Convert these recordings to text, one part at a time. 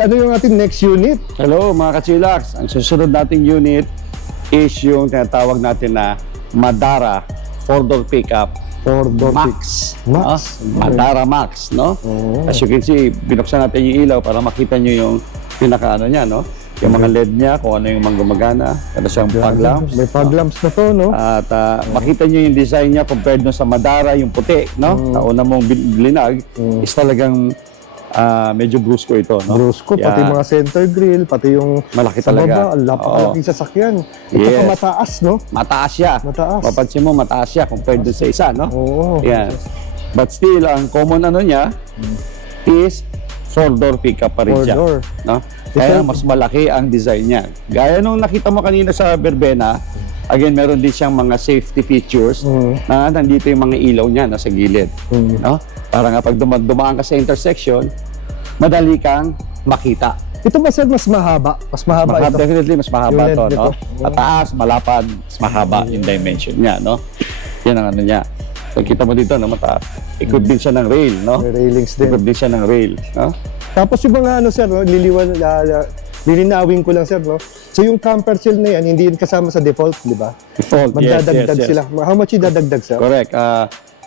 ano yung ating next unit? Hello mga kachilax, ang susunod nating unit is yung tinatawag natin na Madara 4-door pickup 4-door Max. Max. Madara Max, no? Oh. As you can see, binuksan natin yung ilaw para makita nyo yung pinaka-ano niya, no? Yung mga LED niya, kung ano yung mga gumagana. Ano siyang fog lamps. May fog lamps na to, no? At makita nyo yung design niya compared no sa Madara, yung puti, no? Nauna mong linag, is talagang medyo brusco ito, no? Brusco, pati mga center grill, pati yung malaki sa talaga. baba, malaking sasakyan. Ito Yes. pa mataas, no? Mataas siya. Mataas. Mapansin mo, mataas siya compared doon sa isa, no? Oo. Yan. But still, ang common ano niya is 4-door pickup pa rin siya. 4-door. No? Kaya mas malaki ang design niya. Gaya nung nakita mo kanina sa Verbena, again, meron din siyang mga safety features na nandito yung mga ilaw niya nasa gilid. No? Para nga pag dumaan ka sa intersection, madali kang makita. Ito ba, sir, mas mahaba? Mas mahaba ito? Definitely, mas mahaba Yung to, length no? nito. Mataas, malapad, mas mahaba yung dimension niya, no? Yan ang ano niya. So, kita mo dito, no? Mataas. Ikot din siya ng rail, no? May railings din. Ikot din siya ng rail, no? Tapos yung mga ano, sir, no? Lilinawin ko lang, sir, no? So yung camper shell na yan, hindi yun kasama sa default, di ba? Default, Magdadagdag yes. sila. How much idadagdag, sir? Correct.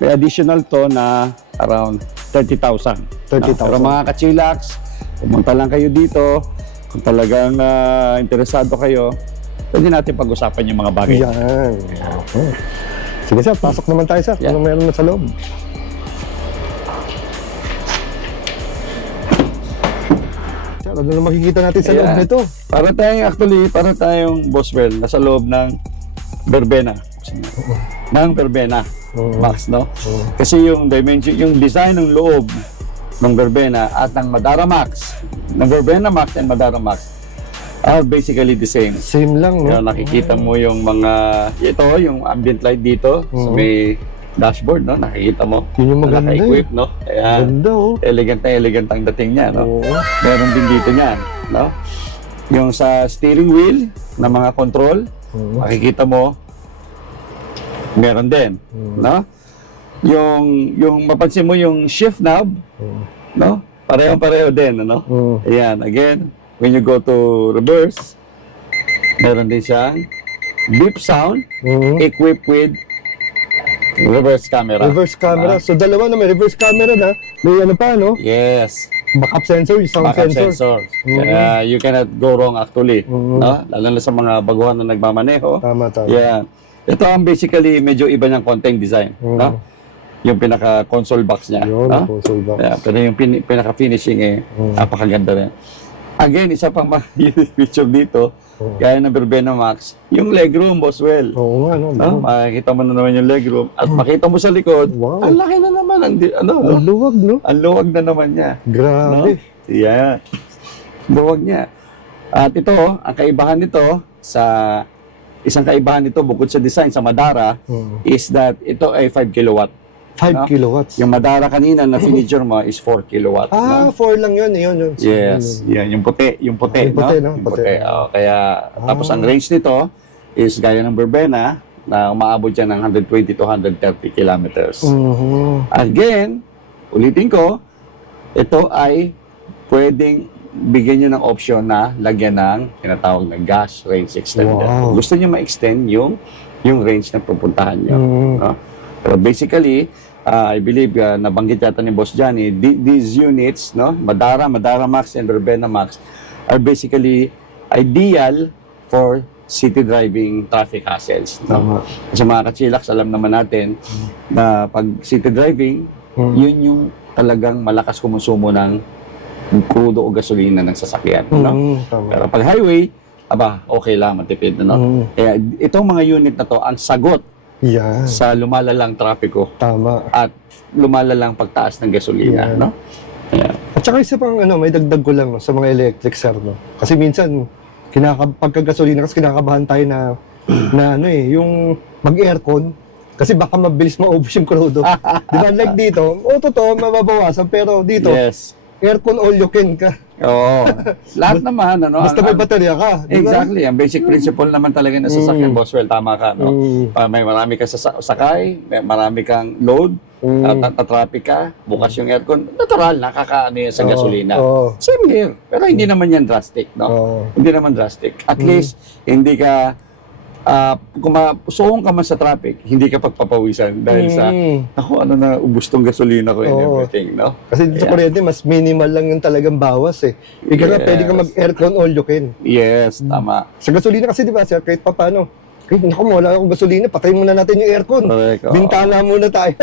May additional to na around 30,000. 30,000. Pero mga kachilax, pumunta lang kayo dito. Kung talagang interesado kayo, pwede natin pag-usapan yung mga bagay. Yan. Okay. Sige, sir, pasok naman tayo, sir. Yeah. Ano meron na sa loob? Sir, ano na makikita natin sa loob Ayan. nito? Para tayong Boswell, nasa loob ng Verbena. Ng Verbena. Max, no? Kasi yung dimension, yung design ng loob ng Verbena at ng Madara Max, ng Verbena Max and Madara Max are basically the same. Same lang, no? Kaya nakikita mo yung mga, ito, yung ambient light dito sa may dashboard, no? Nakikita mo. Yun yung maganda, Naka-equip, no? Ayan. Ganda, oh. Elegant na elegant ang dating niya, no? Oo. Meron din dito niyan, no? Yung sa steering wheel na mga control, makikita mo, meron din, no? Yung mapansin mo yung shift knob, no? Pareho din, ano? Ayan, again, when you go to reverse, meron din siyang beep sound equipped with reverse camera. Reverse camera. So dalawa na, may reverse camera na. May ano pa, no? Yes. Backup sensor, yung sound Backup sensor. sensor. Kaya you cannot go wrong actually. No? Lalo na sa mga baguhan na nagmamaneho. Tama. Yeah. Ito ang basically medyo iba niyang konting design. No? Yung pinaka-console box niya. Yun, No? console box. Yeah, pero yung pinaka-finishing napakaganda rin. Again, isa pang unique feature dito, gaya ng Verbena Max, yung legroom, Boswell. Oo nga, no? No? Makikita mo na naman yung legroom at makita mo sa likod, Wow. ang laki na naman. No? Ang luwag, no? Ang luwag na naman niya. Grabe. No? Yeah. Luwag niya. At ito, ang kaibahan nito isang kaibahan nito bukod sa design sa Madara is that ito ay 5 kilowatt. 5 kilowatts. Yung Madara kanina na feature mo is 4 kilowatt. Ah, 4 lang yun. Yun. Yes. Yan, yung puti. Yung puti, no? Yung Puti. puti. Kaya, tapos ang range nito is gaya ng Verbena na umaabot siya ng 120 to 130 kilometers. Again, ulitin ko, ito ay pwedeng bigyan nyo ng option na lagyan ng tinatawag na gas range extender. Wow. Kung gusto nyo ma-extend yung range na pupuntahan nyo. No? Pero basically, I believe nabanggit yata ni Boss Johnny, these units, no, Madara Max and Verbena Max are basically ideal for city driving traffic hassles. No? Kasi mga kachilax, alam naman natin na pag city driving, yun yung talagang malakas kumusumo ng crudo o gasolina ng sasakyan. No? Pero pag highway, okay lang, matipid. No? Kaya itong mga unit na to, ang sagot sa lumalalang trapiko. Tama. At lumalalang pagtaas ng gasolina. Yeah. No? Yeah. At saka isa pang may dagdag ko lang, no, sa mga electric, sir, no? Kasi minsan, pagkagasolina, kasi kinakabahan tayo na yung mag-aircon, kasi baka mabilis maubos yung crudo. Di ba? Like dito, totoo, mababawasan, pero dito, Yes. aircon all you can ka. Oo. Lahat naman, ano? Basta may baterya ka. di ba? Exactly. Ang basic principle naman talaga ng sasakyan, Boswell, tama ka, no? May marami kang sakay, may marami kang load, at traffic ka, bukas yung aircon, natural, nakakaano yan sa gasolina. Oo. Same here. Pero hindi naman yan drastic, no? Oo. Hindi naman drastic. At least, hindi ka, kung suong ka man sa traffic, hindi ka pagpapawisan dahil sa, ako, ano na, ubus tong gasolina ko and Oo. everything, no? Kasi dito sa kuryente, mas minimal lang yung talagang bawas eh. Ika nga, Yes. pwede ka mag-aircon all you can. Yes, tama. Sa gasolina kasi, di ba, sir, kahit pa paano, kahit naku, wala akong gasolina, patayin muna natin yung aircon. Correct, oo. Bintana muna tayo.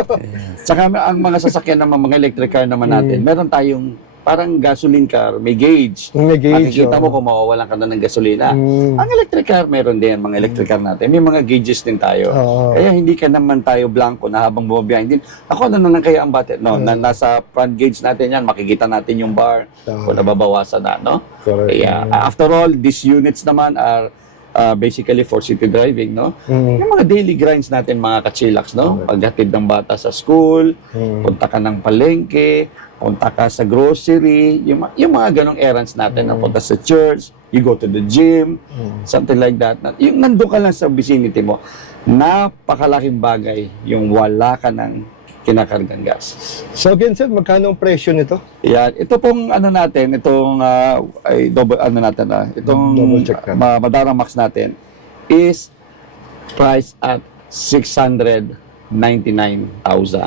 Tsaka ang mga sasakyan naman, mga electric car naman natin, meron tayong parang gasoline car, may gauge. May gauge, Makikita oo. mo kung mawawalan ka na ng gasolina. Mm. Ang electric car, meron din, mga electric car natin. May mga gauges din tayo. Oo. Kaya hindi ka naman tayo blanco na habang bumabiyahin din. Ako, ano na kaya ang battery? No, nasa front gauge natin yan, makikita natin yung bar, kung nababawasan na, no? Correct. Kaya, after all, these units naman are basically for city driving, no? Yung mga daily grinds natin, mga kachilaks, no? Paghatid ng bata sa school, punta ka ng palengke, punta ka sa grocery, yung mga ganong errands natin, na punta sa church, you go to the gym, something like that. Yung nandun ka lang sa vicinity mo, napakalaking bagay yung wala ka ng kinakargang gas. So again, sir, magkano ang presyo nito? Yan. Ito pong ano natin, itong double ano natin itong Double check ka. Madara Max natin is priced at 699,000.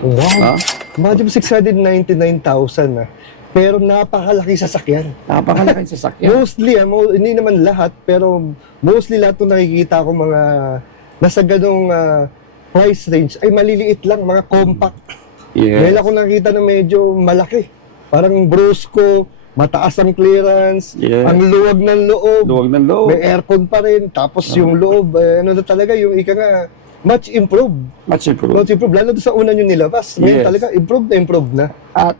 Wow. Imagine mo 699,000 na. Pero napakalaki sasakyan. Napakalaking sasakyan. Mostly, hindi naman lahat, pero mostly lahat ng nakikita ko mga nasa ganong price range ay maliliit lang, mga compact. Dahil Yes. ako nakita na medyo malaki. Parang brusco, mataas ang clearance, Yes. ang luwag ng loob, Luwag ng loob. may aircon pa rin, tapos yung loob, ano na talaga, yung ika nga, much improved. Much improved. Much improved, lalo doon sa una nyo nilabas. Ngayon Yes. talaga, improved na. At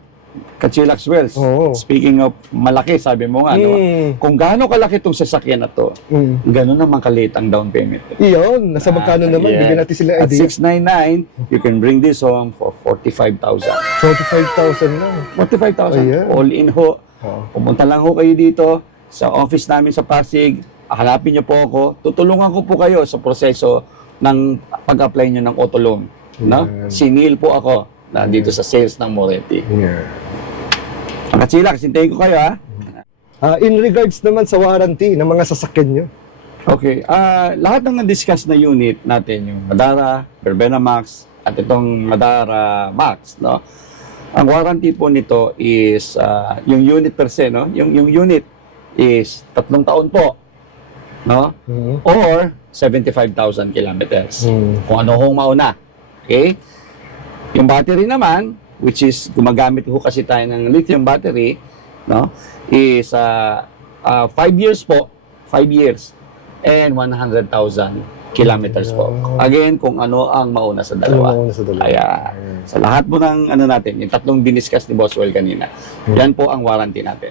Kachilax Wells, Oo. speaking of malaki, sabi mo nga, no? Kung gaano kalaki itong sasakyan na to, gano'n naman kaliit ang down payment. Iyon, nasa magkano naman, Yeah. bigyan natin sila At idea. 699, you can bring this home for 45,000. 45,000 lang. 45,000, Ayan. all in ho. Oo. Pumunta lang ho kayo dito sa office namin sa Pasig. Hanapin niyo po ako. Tutulungan ko po kayo sa proseso ng pag-apply niyo ng auto loan. No? Ayan. Si Neil po ako na dito sa sales ng Moretti. Yeah. Katsila, sintayin ko kayo ha. In regards naman sa warranty ng mga sasakyan nyo, Okay. Lahat ng na-discuss na unit natin, yung Madara, Verbena Max, at itong Madara Max, no? Ang warranty po nito is yung unit per se, no? Yung unit is 3 taon po, no? Or 75,000 kilometers. Kung ano hong mauna. Okay? Yung battery naman, which is gumagamit ho kasi tayo ng lithium battery, no? Is 5 years po, 5 years and 100,000 kilometers po. Again, kung ano ang mauna sa dalawa. Kaya sa lahat po ng ano natin, yung tatlong diniscuss ni Boswell kanina, yan po ang warranty natin.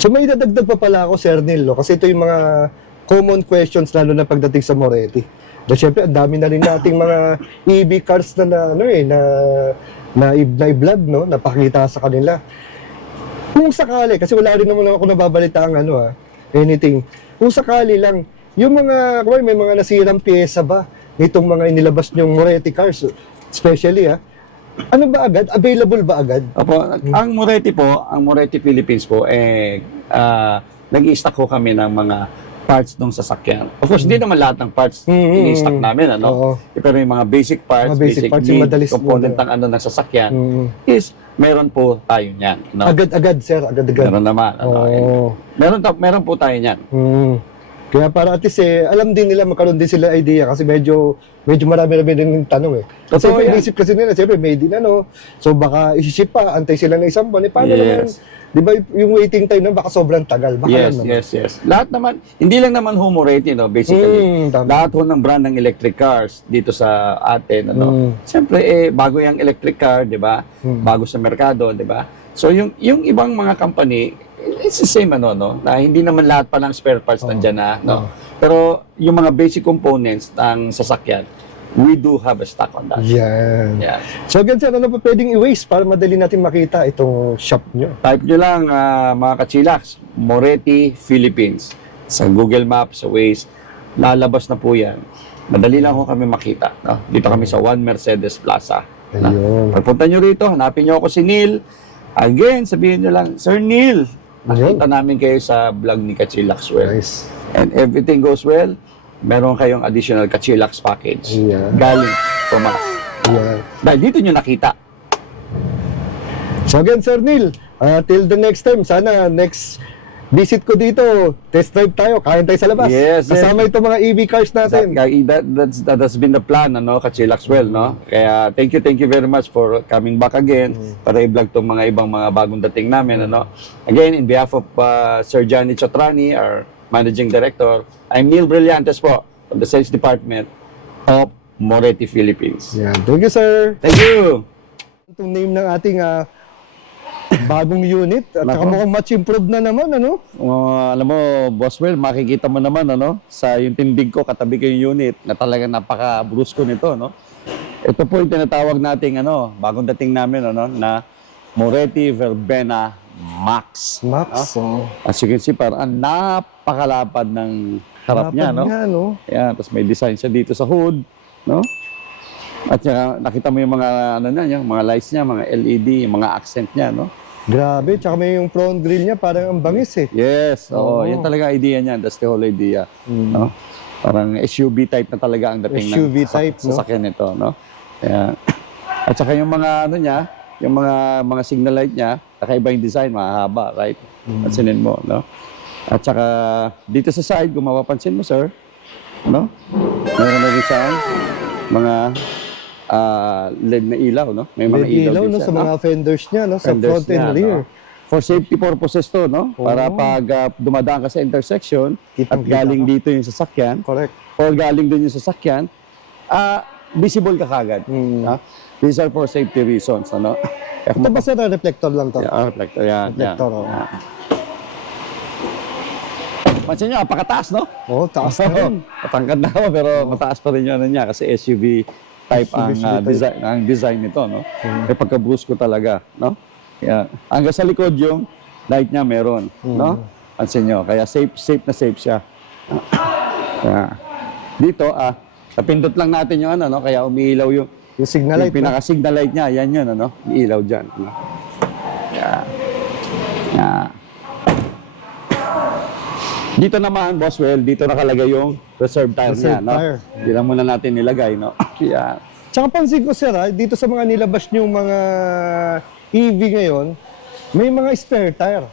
So may dadagdag pa pala ako, Sir Neil, no? Kasi ito yung mga common questions lalo na pagdating sa Moretti. Dahil syempre, ang dami na rin nating mga EV cars na i-vlog, no? Napakita sa kanila. Kung sakali, kasi wala rin naman ako nababalita ang anything. Kung sakali lang, yung mga, may mga nasirang pyesa ba nitong mga inilabas nyong Moretti cars, especially ano ba agad? Available ba agad? Opo, ang Moretti Philippines po, nag-i-stock ko kami ng mga parts ng sasakyan. Of course, hindi naman lahat ng parts ini-stock namin, ano? Oo. Pero yung mga basic parts, Mga basic parts, yung need, madalis component ng ano ng sasakyan, is meron po tayo niyan. No? Agad-agad, sir. Agad-agad. Meron naman. Ano, Oo. meron po tayo niyan. Kaya para at least alam din nila, magkaroon din sila idea kasi medyo marami-rami din yung tanong Kasi Totoo yan. inisip kasi nila, siyempre made in so baka isi-ship pa, antay sila ng isang buwan. Paano naman, di ba yung waiting time na baka sobrang tagal? Baka naman. Yes. Lahat naman, hindi lang naman ho Moretti, no, basically. Tama. Lahat ho ng brand ng electric cars dito sa atin, ano. Siyempre, bago yung electric car, di ba? Bago sa merkado, di ba? So, yung ibang mga company, it's the same, no? Na hindi naman lahat pa ng spare parts nandyan na, no? Pero, yung mga basic components ng sasakyan, we do have a stock on that. Yan. Yeah. So again, sir, ano pa pwedeng i-waste para madali natin makita itong shop nyo? Type nyo lang, mga kachilax, Moretti, Philippines. Sa Google Maps, sa Waze, lalabas na po yan. Madali lang ho kami makita. No? Dito kami sa One Mercedes Plaza. No? Ayun. Pagpunta nyo rito, hanapin nyo ako si Neil. Again, sabihin nyo lang, Sir Neil, nakita namin kayo sa vlog ni Kachilaxwell. Nice. And everything goes well, meron kayong additional Kachilax package. Yeah. Galing from us. Yan. Dahil dito nyo nakita. So again, Sir Neil, till the next time, sana next visit ko dito, test drive tayo, kain tayo sa labas. Yes, yes. Kasama itong mga EV cars natin. That's been the plan, ano, Kachilaxwell, no? Kaya thank you very much for coming back again para i-vlog tong mga ibang mga bagong dating namin, ano. Again, in behalf of Sir Johnny Chotrani, our Managing Director, I'm Neil Brillantes po from the Sales Department of Moretti, Philippines. Yan. Thank you, sir. Thank you! Itong name ng ating bagong unit at saka Nako. mukhang much improved na naman, ano? Alam mo, Boswell, makikita mo naman, ano, sa yung tindig ko, katabi ko yung unit, na talagang napaka-brusko nito, no? Ito po yung tinatawag nating, ano, bagong dating namin, ano, na Moretti Verbena Max. Max. Oh. As you can see, parang napakalapad ng harap niya, no? Niya, no? Ayan, tapos may design siya dito sa hood, no? At saka, nakita mo yung mga, ano na, yung mga lights niya, mga LED, yung mga accent niya, no? Grabe, tsaka may yung front grill niya, parang ang bangis eh. Yes, oo. Oo. Yan talaga idea niyan. That's the whole idea. No? Parang SUV type na talaga ang dating SUV ng type, no? sasakyan nito, no? Kaya, at saka yung mga ano niya, yung mga signal light niya, kakaiba yung design, mahaba, right? Pansinin mo, no? At saka dito sa side, kung mapapansin mo, sir, no? Meron na rin siyang mga LED na ilaw, no? May mga May ilaw, din no, siya, sa mga fenders niya, no? Sa Fenders front and niya, rear. no? For safety purposes to, no? Para Oo. pag dumadaan ka sa intersection at Kitang-kita galing ka. dito yung sasakyan Correct. or galing doon yung sasakyan, visible ka kagad. Ha? These are for safety reasons, ano? Ito ba sir, reflector lang to? Yeah, reflector, yan. Reflector, oh. Yan. Pansin nyo, napakataas, no? Oh, taas na yun. Matangkad na ako, pero mataas pa rin yung ano niya kasi SUV type ang type. design nito, no? May pagka-brusco talaga, no? Yan. Hanggang sa likod yung light niya meron, no? Pansin nyo, kaya safe na safe siya. Yan. Dito, napindot lang natin yung ano, no? Kaya umiilaw yung Yung signal light, no? pinaka-signal light niya, yan yun, ano? Iilaw dyan. Ano? Yan. Yan. Dito naman, Boswell, dito nakalagay yung reserve tire niya, Reserve no? tire. Hindi lang muna natin nilagay, no? Yan. Tsaka pansin ko sir, dito sa mga nilabas niyong mga EV ngayon, may mga spare tire.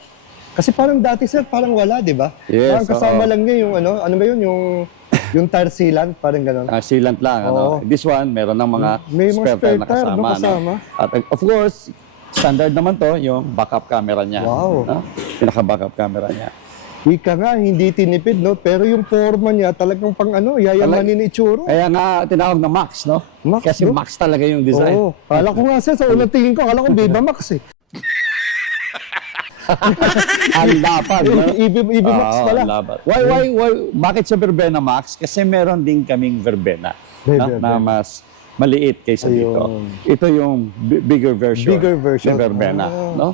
Kasi parang dati sir, parang wala, di ba? Yes, Parang kasama oo. lang niya yung ano ba yun, yung tire sealant, parang gano'n. Sealant lang, ano? Oo. This one, meron ng mga May mga spare na tire, no, kasama, kasama. At of course, standard naman to, yung backup camera niya. Wow. No? Pinaka-backup camera niya. Ika nga, hindi tinipid, no? Pero yung forma niya, talagang pang ano, yayamanin ni Itsuro. Kaya nga, tinawag na Max, no? Max, Kasi no? Max talaga yung design. Oo. Kala ko nga sir, sa unang tingin ko, kala ko Viva Max eh. Ang dapat, no? EV Max Oo, pala. ang labat. Why, bakit sa Verbena Max? Kasi meron din kaming Verbena, May no? Verbena. Na mas maliit kaysa Ayun. dito. Ito yung bigger version. Bigger version. Ng Verbena, Ah. no?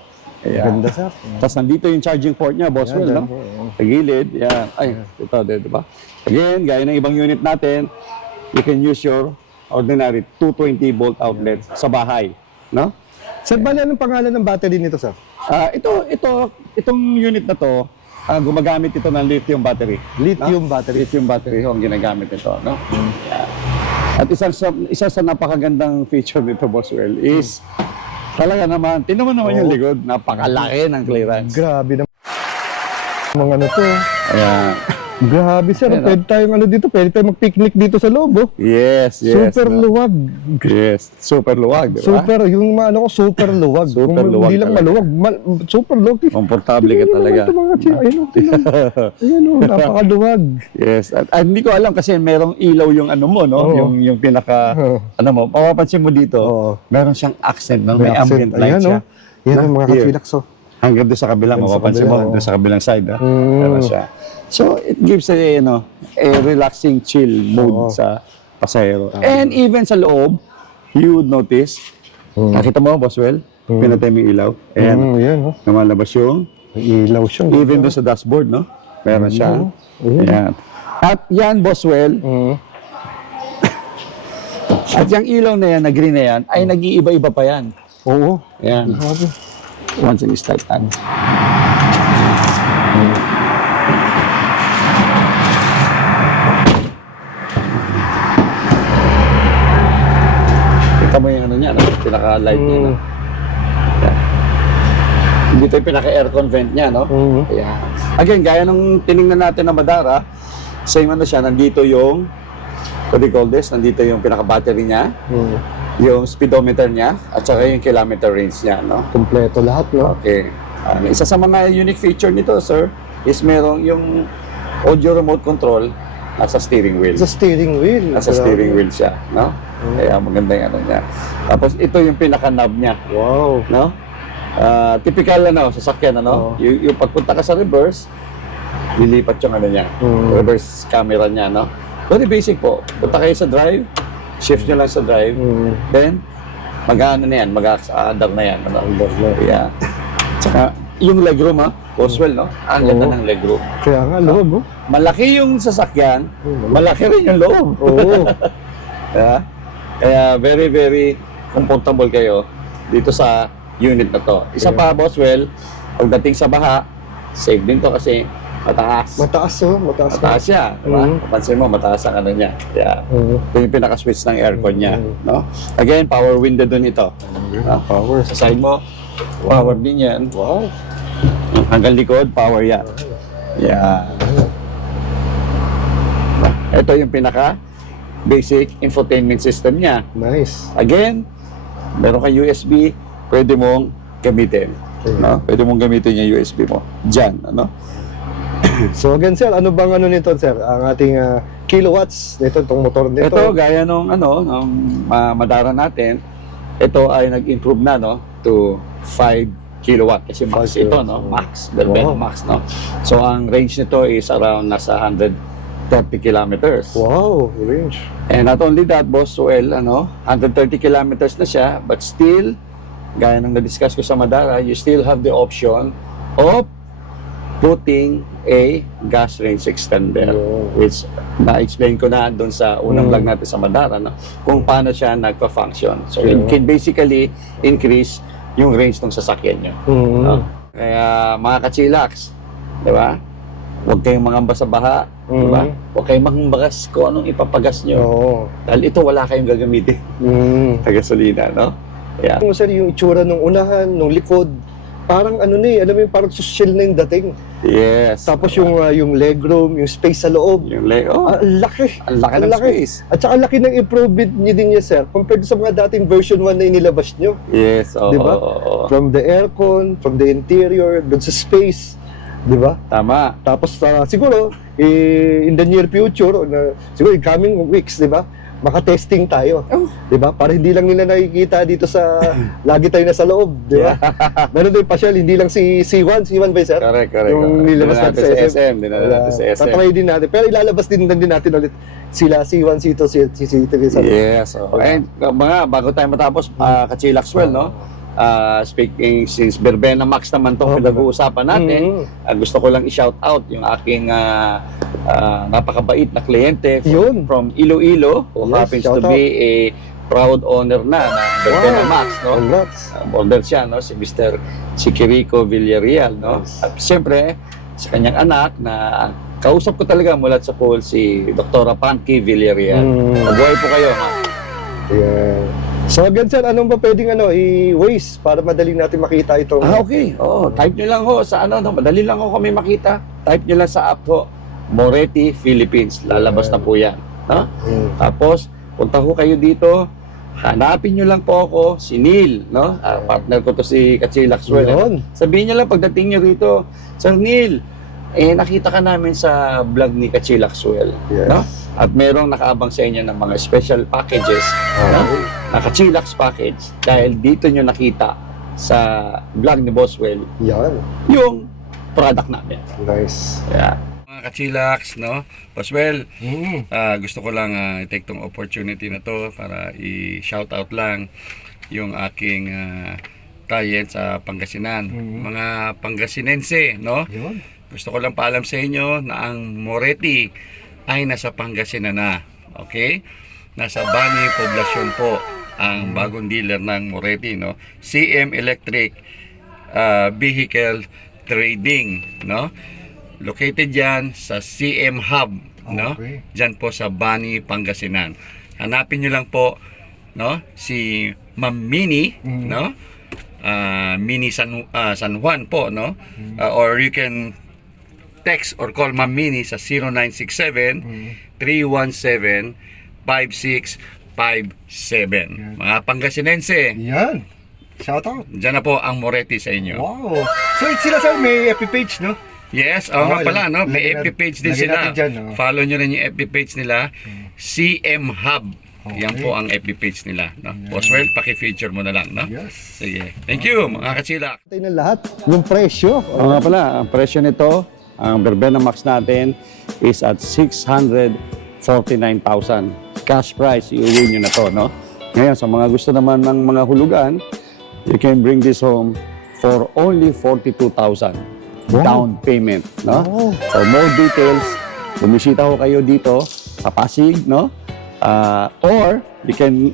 Ayan. Ganda sir. Tapos nandito yung charging port niya, Boswell, Yan, no? yan. Sa gilid, yan. Ay, ito, di ba? Again, gaya ng ibang unit natin, you can use your ordinary 220 volt outlet sa bahay, no? Sir, bali anong pangalan ng battery nito sir? Itong unit na to, gumagamit ito ng lithium battery. Lithium battery. Lithium battery ho ang ginagamit nito, no? At isa sa napakagandang feature nito, Boswell, is talaga naman, tingnan mo naman yung likod, napakalaki ng clearance. Grabe naman. Mga ano to. Ayan. Grabe sir, Ayan, pwede tayong ano dito, pwede tayong mag-picnic dito sa loob, oh. Yes, Super no? luwag. Yes, super luwag, di ba? Super, yung ano ko, super luwag. Super Kung luwag Hindi lang talaga. maluwag, super luwag. Komportable ka talaga. Ayun, napakaluwag. Yes. At hindi ko alam kasi merong ilaw yung ano mo, no? Oo. Yung pinaka, Oo. ano mo, mapapansin mo dito, Oo. meron siyang accent, no? May May ambient accent. light Ayan, siya. oh. Yan ang mga Here. kachilax, oh. Hanggang doon sa kabilang, Hanggang sa mapapansin mo, kabila, doon sa kabilang side, ha? Mm. Meron siya. So, it gives a relaxing chill mode Oo. sa pasahero. And even sa loob, you would notice, nakita mo, Boswell, pinatay mo yung ilaw. Ayan, Yan, oh. lumalabas yung, May ilaw siya. even doon sa dashboard, no? Meron siya. Ayan. At yan, Boswell, at yung ilaw na yan, na green na yan, ay nag-iiba-iba pa yan. Oo. Ayan. Grabe. Once in start natin. Kita mo yung ano niya, no? Pinaka-light niya, no? Ayan. Hindi ito yung pinaka-aircon vent niya, no? Ayan. Again, gaya nung tiningnan natin na Madara, same ano siya, nandito yung, what do you call this? Nandito yung pinaka-battery niya, yung speedometer niya, at saka yung kilometer range niya, no? Kompleto lahat, no? Okay. Isa sa mga unique feature nito, sir, is merong yung audio remote control nasa steering wheel. Sa steering wheel. Nasa steering wheel siya, no? Kaya maganda yung ano niya. Tapos ito yung pinaka-knob niya, Wow. no? Typical ano, sasakyan, ano? Yung pagpunta ka sa reverse, lilipat yung ano niya, reverse camera niya, no? Very basic po. Punta kayo sa drive, shift nyo lang sa drive, then mag-ano na yan, mag-aandar na yan, ano? Yeah. Tsaka, yung legroom, ha? Boswell, no? Ang ganda ng legroom. Kaya nga, loob, oh. Malaki yung sasakyan, malaki rin yung loob. Oo. Yeah? Kaya very, very comfortable kayo dito sa unit na to. Isa pa, Boswell, pagdating sa baha, safe din to kasi mataas. Mataas, oh. Mataas. Mataas siya, diba? Papansin mo, mataas ang ano niya. Kaya, ito yung pinaka-switch ng aircon niya, no? Again, power window dun ito. Power. Sa side mo, power din yan. Wow. Hanggang likod, power yan. Yeah. Ito yung pinaka-basic infotainment system niya. Nice. Again, meron kang USB, pwede mong gamitin. No? Pwede mong gamitin yung USB mo. Diyan, ano? So again, sir, ano bang ano nito, sir? Ang ating kilowatts nito, itong motor nito. Ito, gaya nung ano, nung Madara natin, ito ay nag-improve na, no? To 5 kilowatt. Kasi max 5 ito, no? Max. Belbeno max, no? So, ang range nito is around nasa 130 kilometers. Wow, range. And not only that, Boss Joel, ano, 130 kilometers na siya, but still, gaya ng na-discuss ko sa Madara, you still have the option of putting a gas range extender, which na-explain ko na doon sa unang vlog natin sa Madara, no? Kung paano siya nagpa-function. So, it can basically increase yung range ng sasakyan nyo. No? Kaya, mga kachilax, di ba? Huwag kayong mangamba sa baha, di ba? Huwag kayong mangbagas kung anong ipapagas nyo. Dahil ito, wala kayong gagamitin. Gasolina, no? Yeah. Sir, yung itsura ng unahan, ng likod, parang ano na alam mo yung parang social na yung dating. Yes. Tapos yung legroom, yung space sa loob. Yung leg, Ang laki. ang laki ng space. At saka laki ng improvement niyo din niya, sir, compared sa mga dating version 1 na inilabas niyo. Yes, Di ba? From the aircon, from the interior, doon sa space. Di ba? Tama. Tapos siguro, in the near future, siguro in coming weeks, di ba? Maka-testing tayo. Di ba? Para hindi lang nila nakikita dito sa, lagi tayo nasa loob. Di ba? Meron din pasyal, hindi lang si C1 ba, sir? Correct. Yung nilabas natin sa SM. Dinala natin sa SM. Tatry din natin. Pero ilalabas din natin ulit sila C1, C2, C3. Yes. And bago tayo matapos, Kachilaxwell, no? Speaking since Verbena Max naman itong pinag-uusapan natin, gusto ko lang i-shout out yung aking napakabait na kliyente from Iloilo who happens to be a proud owner na Verbena Max, no? Order siya, no? Si Mr. Kiriko Villarreal, no? At siyempre, sa kanyang anak na kausap ko talaga mula sa pool si Dr. Panky Villarreal. Mabuhay po kayo, ha? Yeah. So again, sir, anong ba pwedeng i-waste para madali natin makita ito? Okay. Type nyo lang ho sa ano, madali lang ho kami makita. Type nyo lang sa app ho, Moretti Philippines. Lalabas na po yan. No? Tapos, punta ho kayo dito. Hanapin nyo lang po ako, si Neil, no? Partner ko to si Kachilaxwell. Sabihin nyo lang pagdating nyo rito, Sir Neil, nakita ka namin sa vlog ni Kachilaxwell. No? At merong nakaabang sa inyo ng mga special packages, no? Naka-Chillax package. Dahil dito nyo nakita sa vlog ni Boswell yung product namin. Nice. Yeah. Mga kachilax, no? Boswell, Mm. gusto ko lang i-take tong opportunity na to para i-shout out lang yung aking client sa Pangasinan. Mga Pangasinense, no? Yun. Gusto ko lang paalam sa inyo na ang Moretti ay nasa Pangasinan na. Okay? Nasa Bani Poblacion po ang bagong dealer ng Moretti, no? CM Electric Vehicle Trading, no? Located yan sa CM Hub, no? Okay. Diyan po sa Bani, Pangasinan. Hanapin nyo lang po, no? Si Ma'am Mini, no? Mini San Juan po, no? Or you can text or call Ma'am Mini sa 0967-317-5657. Mga Pangasinense, Yan. Shout out. dyan na po ang Moretti sa inyo. Wow. So, sila sir, may FB page, no? Yes, nga pala, no? May lagyan FB page din lagyan sila. natin dyan, no? Follow nyo rin yung FB page nila, CM Hub. Yan Okay. po ang FB page nila, no? Boswell, paki-feature mo na lang, no? Yes. Sige. Thank you, mga kachila. Tayo na lahat. Yung presyo. Nga pala, ang presyo nito, ang Verbena Max natin is at 649,000. Cash price, iuwi nyo na to, no? Ngayon, sa mga gusto naman ng mga hulugan, you can bring this home for only 42,000 down payment, no? Wow. For more details, bumisita ko kayo dito sa Pasig, no? Or you can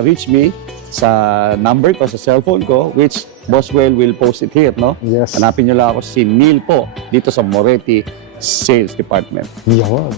reach me sa number ko, sa cellphone ko, which Boswell will post it here, no? Yes. Hanapin nyo lang ako si Neil po dito sa Moretti Sales Department. Yan.